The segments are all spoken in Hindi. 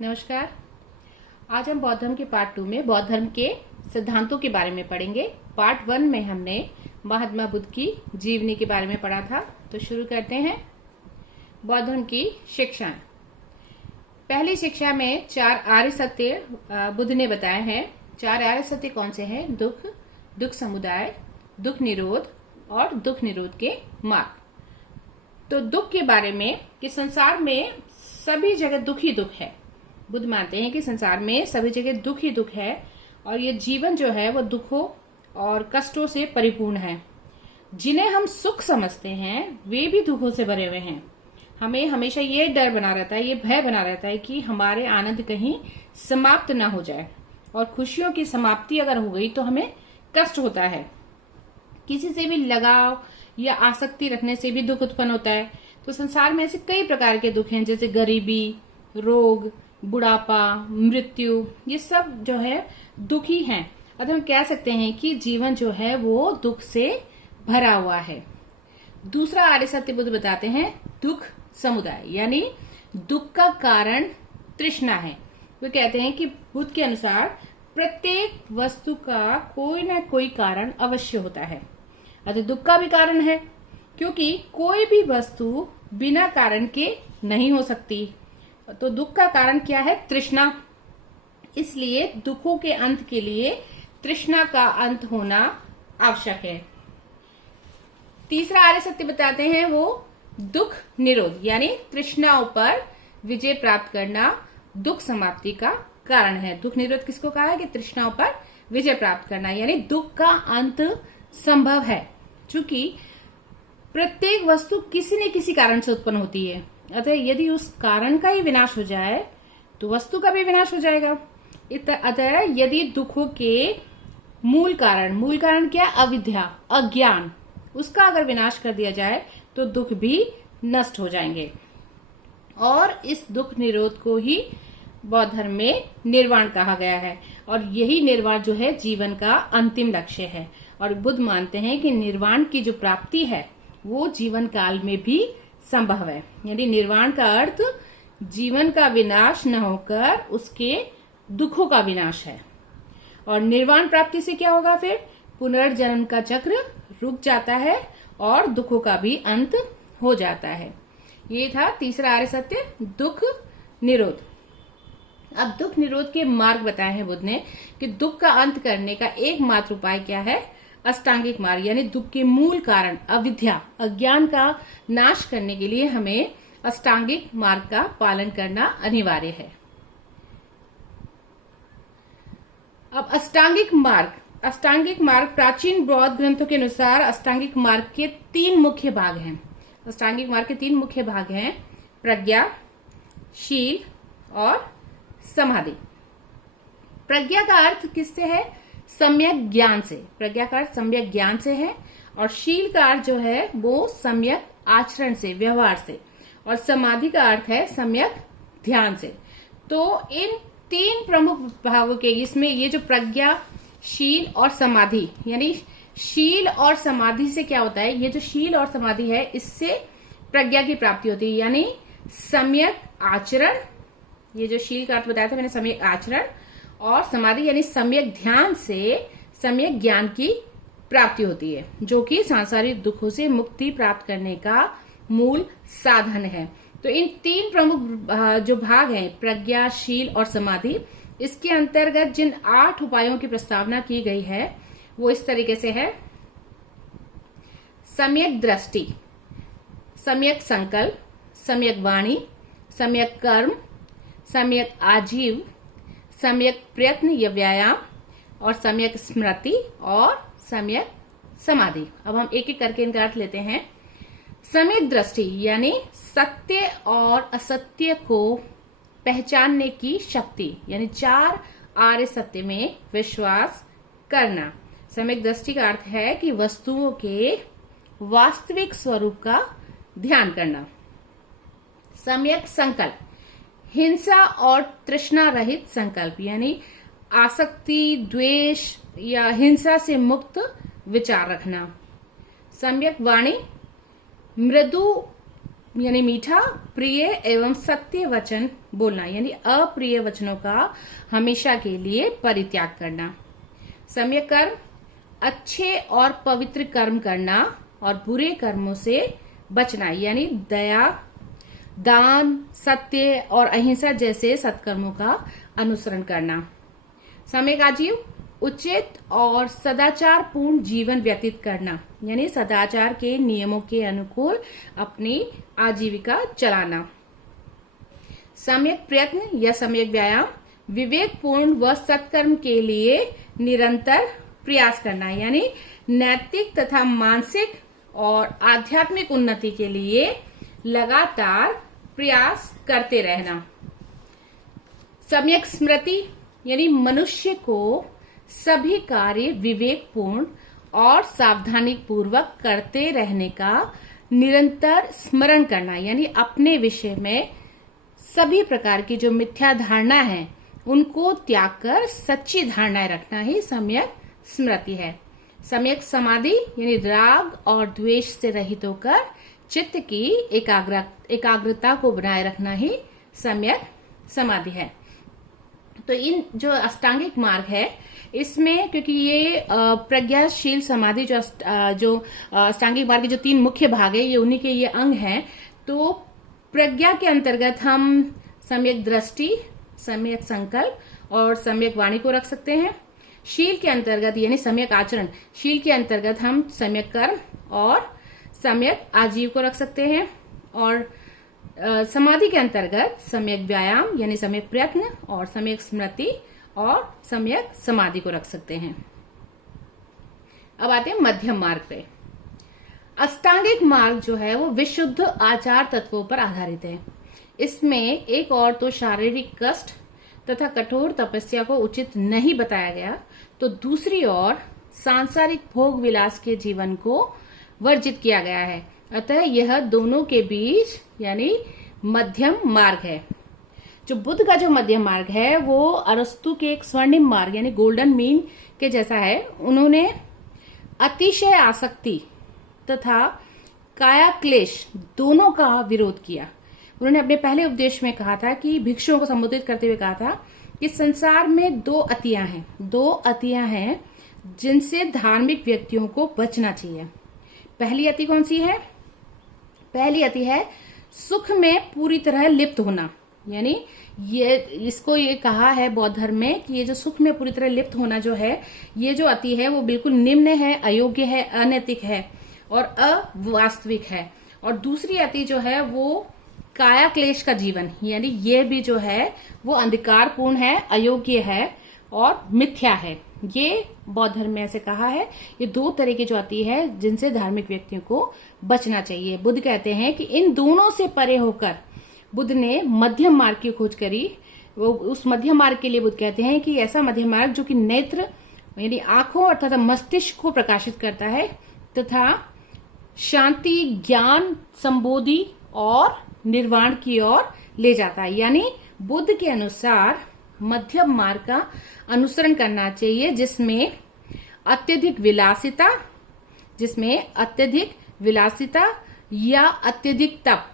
नमस्कार। आज हम बौद्ध धर्म के पार्ट 2 में बौद्ध धर्म के सिद्धांतों के बारे में पढ़ेंगे। पार्ट 1 में हमने महात्मा बुद्ध की जीवनी के बारे में पढ़ा था, तो शुरू करते हैं। बौद्ध धर्म की शिक्षाएं। पहली शिक्षा में 4 आर्य सत्य बुद्ध ने बताए हैं। 4 आर्य सत्य कौन से हैं? दुख, दुख समुदाय, दुख निरोध और दुख निरोध के मार्ग। तो दुख के बारे में कि संसार में सभी जगह दुख ही दुख है। बुद्ध मानते हैं कि संसार में सभी जगह दुख ही दुख है और ये जीवन जो है वो दुखों और कष्टों से परिपूर्ण है। जिन्हें हम सुख समझते हैं वे भी दुखों से भरे हुए हैं। हमें हमेशा ये डर बना रहता है, ये भय बना रहता है कि हमारे आनंद कहीं समाप्त ना हो जाए, और खुशियों की समाप्ति अगर हो गई तो हमें कष्ट होता है। किसी से भी लगाव या आसक्ति रखने से भी दुख उत्पन्न होता है। तो संसार में ऐसे कई प्रकार के दुख हैं, जैसे गरीबी, रोग, बुढ़ापा, मृत्यु, ये सब जो है दुख ही हैं। अतः हम कह सकते हैं कि जीवन जो है वो दुख से भरा हुआ है। दूसरा आर्य सत्य बुद्ध बताते हैं दुख समुदाय, यानी दुख का कारण तृष्णा है। वो कहते हैं कि बुद्ध के अनुसार प्रत्येक वस्तु का कोई ना कोई कारण अवश्य होता है। अतः दुख का भी कारण है, क्योंकि कोई भी वस्तु बिना कारण के नहीं हो सकती। तो दुख का कारण क्या है? तृष्णा। इसलिए दुखों के अंत के लिए तृष्णा का अंत होना आवश्यक है। तीसरा आर्य सत्य बताते हैं वो दुख निरोध, यानी तृष्णाओं पर विजय प्राप्त करना दुख समाप्ति का कारण है। दुख निरोध किसको कहा है? कि तृष्णाओं पर विजय प्राप्त करना, यानी दुख का अंत संभव है। चूंकि प्रत्येक वस्तु किसी न किसी कारण से उत्पन्न होती है, अतः यदि उस कारण का ही विनाश हो जाए तो वस्तु का भी विनाश हो जाएगा। अतः यदि दुखों के मूल कारण क्या? अविद्या, अज्ञान, उसका अगर विनाश कर दिया जाए तो दुख भी नष्ट हो जाएंगे। और इस दुख निरोध को ही बौद्ध धर्म में निर्वाण कहा गया है, और यही निर्वाण जो है जीवन का अंतिम लक्ष्य है। और बुद्ध मानते हैं कि निर्वाण की जो प्राप्ति है वो जीवन काल में भी संभव है। यानी निर्वाण का अर्थ जीवन का विनाश न होकर उसके दुखों का विनाश है। और निर्वाण प्राप्ति से क्या होगा? फिर पुनर्जन्म का चक्र रुक जाता है और दुखों का भी अंत हो जाता है। ये था तीसरा आर्य सत्य, दुख निरोध। अब दुख निरोध के मार्ग बताए हैं बुद्ध ने कि दुख का अंत करने का एकमात्र उपाय क्या है? अष्टांगिक मार्ग, यानी दुख के मूल कारण अविद्या, अज्ञान का नाश करने के लिए हमें अष्टांगिक मार्ग का पालन करना अनिवार्य है। अब अष्टांगिक मार्ग प्राचीन बौद्ध ग्रंथों के अनुसार अष्टांगिक मार्ग के 3 मुख्य भाग हैं। अष्टांगिक मार्ग के 3 मुख्य भाग हैं: प्रज्ञा, शील और समाधि। प्रज्ञा का अर्थ किससे है? सम्यक ज्ञान से। प्रज्ञा का अर्थ सम्यक ज्ञान से है, और शील का अर्थ जो है वो सम्यक आचरण से, व्यवहार से, और समाधि का अर्थ है सम्यक ध्यान से। तो इन 3 प्रमुख भागों के इसमें ये जो प्रज्ञा, शील और समाधि, यानी शील और समाधि से क्या होता है? ये जो शील और समाधि है इससे प्रज्ञा की प्राप्ति होती है, यानी सम्यक आचरण। ये जो शील का अर्थ बताया था मैंने, सम्यक आचरण, और समाधि यानी सम्यक ध्यान से सम्यक ज्ञान की प्राप्ति होती है, जो कि सांसारिक दुखों से मुक्ति प्राप्त करने का मूल साधन है। तो इन 3 प्रमुख जो भाग हैं, प्रज्ञा, शील और समाधि, इसके अंतर्गत जिन 8 उपायों की प्रस्तावना की गई है वो इस तरीके से है: सम्यक दृष्टि, सम्यक संकल्प, सम्यक वाणी, सम्यक कर्म, सम्यक आजीव, सम्यक प्रयत्न या व्यायाम, और सम्यक स्मृति और सम्यक समाधि। अब हम एक एक करके इनका अर्थ लेते हैं। सम्यक दृष्टि यानी सत्य और असत्य को पहचानने की शक्ति, यानी 4 आर्य सत्य में विश्वास करना। सम्यक दृष्टि का अर्थ है कि वस्तुओं के वास्तविक स्वरूप का ध्यान करना। सम्यक संकल्प, हिंसा और तृष्णा रहित संकल्प, यानी आसक्ति, द्वेष या हिंसा से मुक्त विचार रखना। सम्यक वाणी, मृदु यानी मीठा, प्रिय एवं सत्य वचन बोलना, यानी अप्रिय वचनों का हमेशा के लिए परित्याग करना। सम्यक कर्म, अच्छे और पवित्र कर्म करना और बुरे कर्मों से बचना, यानी दया, दान, सत्य और अहिंसा जैसे सत्कर्मों का अनुसरण करना। सम्यक आजीव, उचित और सदाचार पूर्ण जीवन व्यतीत करना, यानी सदाचार के नियमों के अनुकूल अपनी आजीविका चलाना। सम्यक प्रयत्न या सम्यक व्यायाम, विवेकपूर्ण व सत्कर्म के लिए निरंतर प्रयास करना, यानी नैतिक तथा मानसिक और आध्यात्मिक उन्नति के लिए लगातार प्रयास करते रहना। सम्यक स्मृति, यानी मनुष्य को सभी कार्य विवेकपूर्ण और सावधानी पूर्वक करते रहने का निरंतर स्मरण करना, यानी अपने विषय में सभी प्रकार की जो मिथ्या धारणा है उनको त्याग कर सच्ची धारणाएं रखना ही सम्यक स्मृति है। सम्यक समाधि, यानी राग और द्वेष से रहित होकर चित्त की एकाग्रता को बनाए रखना ही सम्यक समाधि है। तो इन जो अष्टांगिक मार्ग है इसमें, क्योंकि ये प्रज्ञाशील समाधि जो अष्टांगिक मार्ग के जो 3 मुख्य भाग है, ये उन्हीं के ये अंग हैं। तो प्रज्ञा के अंतर्गत हम सम्यक दृष्टि, सम्यक संकल्प और सम्यक वाणी को रख सकते हैं। शील के अंतर्गत यानी सम्यक आचरण, शील के अंतर्गत हम सम्यक कर्म और सम्यक आजीव को रख सकते हैं। और समाधि के अंतर्गत सम्यक व्यायाम यानी सम्यक प्रयत्न और सम्यक स्मृति और सम्यक समाधि को रख सकते हैं। अब आते हैं मध्यम मार्ग पे। अष्टांगिक मार्ग जो है वो विशुद्ध आचार तत्वों पर आधारित है। इसमें एक और तो शारीरिक कष्ट तथा कठोर तपस्या को उचित नहीं बताया गया, तो दूसरी ओर सांसारिक भोग विलास के जीवन को वर्जित किया गया है। अतः यह दोनों के बीच यानी मध्यम मार्ग है। जो बुद्ध का जो मध्यम मार्ग है वो अरस्तु के एक स्वर्णिम मार्ग यानी गोल्डन मीन के जैसा है। उन्होंने अतिशय आसक्ति तथा काया क्लेश दोनों का विरोध किया। उन्होंने अपने पहले उपदेश में कहा था कि भिक्षुओं को संबोधित करते हुए कहा था कि संसार में 2 अतियां हैं जिनसे धार्मिक व्यक्तियों को बचना चाहिए। पहली अति कौन सी है? पहली अति है सुख में पूरी तरह लिप्त होना, यानी ये कहा है बौद्ध धर्म में कि ये जो सुख में पूरी तरह लिप्त होना जो है, ये जो अति है वो बिल्कुल निम्न है, अयोग्य है, अनैतिक है और अवास्तविक है। और दूसरी अति जो है वो काया क्लेश का जीवन, यानी ये भी जो है वो अंधकारपूर्ण है, अयोग्य है और मिथ्या है। ये बौद्ध धर्म में ऐसे कहा है। ये 2 तरह की जो अति है जिनसे धार्मिक व्यक्तियों को बचना चाहिए। बुद्ध कहते हैं कि इन दोनों से परे होकर बुद्ध ने मध्यम मार्ग की खोज करी। वो उस मध्यम मार्ग के लिए बुद्ध कहते हैं कि ऐसा मध्यम मार्ग जो कि नेत्र यानी आंखों अर्थात मस्तिष्क को प्रकाशित करता है तथा शांति, ज्ञान, संबोधि और निर्वाण की ओर ले जाता है। यानी बुद्ध के अनुसार मध्यम मार्ग का अनुसरण करना चाहिए जिसमें अत्यधिक विलासिता या अत्यधिक तप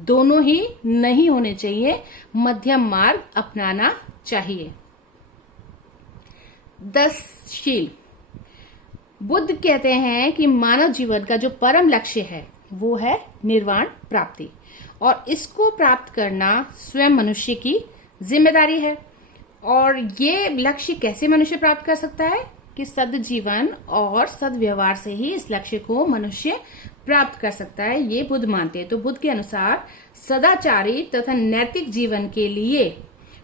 दोनों ही नहीं होने चाहिए। मध्यम मार्ग अपनाना चाहिए। 10 शील। बुद्ध कहते हैं कि मानव जीवन का जो परम लक्ष्य है वो है निर्वाण प्राप्ति और इसको प्राप्त करना स्वयं मनुष्य की जिम्मेदारी है। और ये लक्ष्य कैसे मनुष्य प्राप्त कर सकता है कि सद्जीवन और सद्व्यवहार से ही इस लक्ष्य को मनुष्य प्राप्त कर सकता है, ये बुद्ध मानते हैं। तो बुद्ध के अनुसार सदाचारी तथा नैतिक जीवन के लिए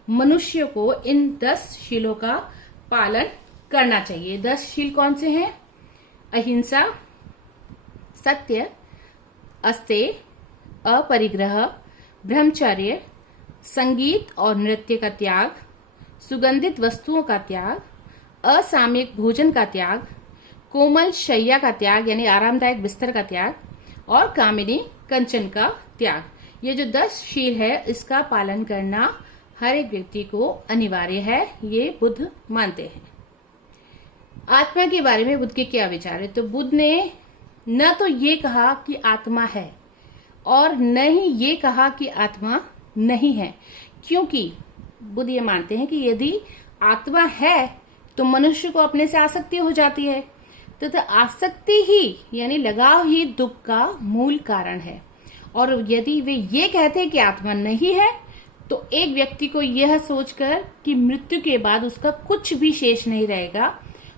मनुष्य को इन 10 शीलों का पालन करना चाहिए। 10 शील कौन से हैं? अहिंसा, सत्य, अस्तेय, अपरिग्रह, ब्रह्मचर्य, संगीत और नृत्य का त्याग, सुगंधित वस्तुओं का त्याग, असामयिक भोजन का त्याग, कोमल शैया का त्याग यानी आरामदायक बिस्तर का त्याग और कामिनी कंचन का त्याग। ये जो 10 शील है इसका पालन करना हर एक व्यक्ति को अनिवार्य है, ये बुद्ध मानते हैं। आत्मा के बारे में बुद्ध के क्या विचार है? तो बुद्ध ने न तो ये कहा कि आत्मा है और न ही ये कहा कि आत्मा नहीं है, क्योंकि बुद्ध ये मानते हैं कि यदि आत्मा है तो मनुष्य को अपने से आसक्ति हो जाती है, तथा आसक्ति ही यानी लगाव ही दुख का मूल कारण है। और यदि वे ये कहते हैं कि आत्मा नहीं है, तो एक व्यक्ति को यह सोचकर कि मृत्यु के बाद उसका कुछ भी शेष नहीं रहेगा,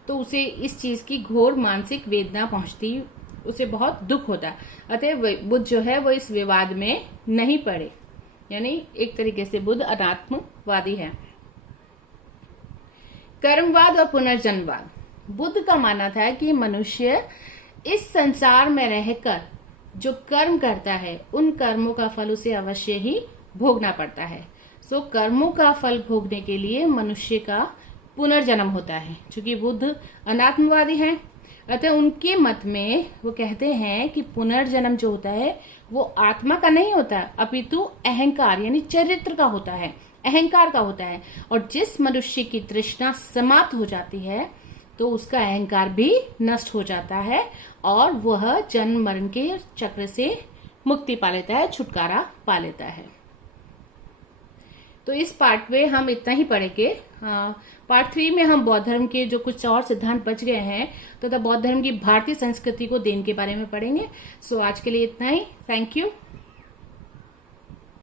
तो उसे इस चीज की घोर मानसिक वेदना पहुंचती, उसे बहुत दुख होता। अतः बुद्ध जो है वो इस विवाद में नहीं पड़े, यानी एक तरीके से बुद्ध अनात्मवादी है। कर्मवाद और पुनर्जन्मवाद। बुद्ध का मानना था कि मनुष्य इस संसार में रहकर जो कर्म करता है उन कर्मों का फल उसे अवश्य ही भोगना पड़ता है। सो कर्मों का फल भोगने के लिए मनुष्य का पुनर्जन्म होता है। चूंकि बुद्ध अनात्मवादी हैं, अतः उनके मत में वो कहते हैं कि पुनर्जन्म जो होता है वो आत्मा का नहीं होता, अपितु अहंकार यानी चरित्र का होता है, अहंकार का होता है। और जिस मनुष्य की तृष्णा समाप्त हो जाती है तो उसका अहंकार भी नष्ट हो जाता है और वह जन्म मरण के चक्र से मुक्ति पा लेता है, छुटकारा पा लेता है। तो इस पार्ट में हम इतना ही पढ़ेंगे। पार्ट 3 में हम बौद्ध धर्म के जो कुछ और सिद्धांत बच गए हैं तथा बौद्ध धर्म की भारतीय संस्कृति को देन के बारे में पढ़ेंगे। सो आज के लिए इतना ही। Thank you.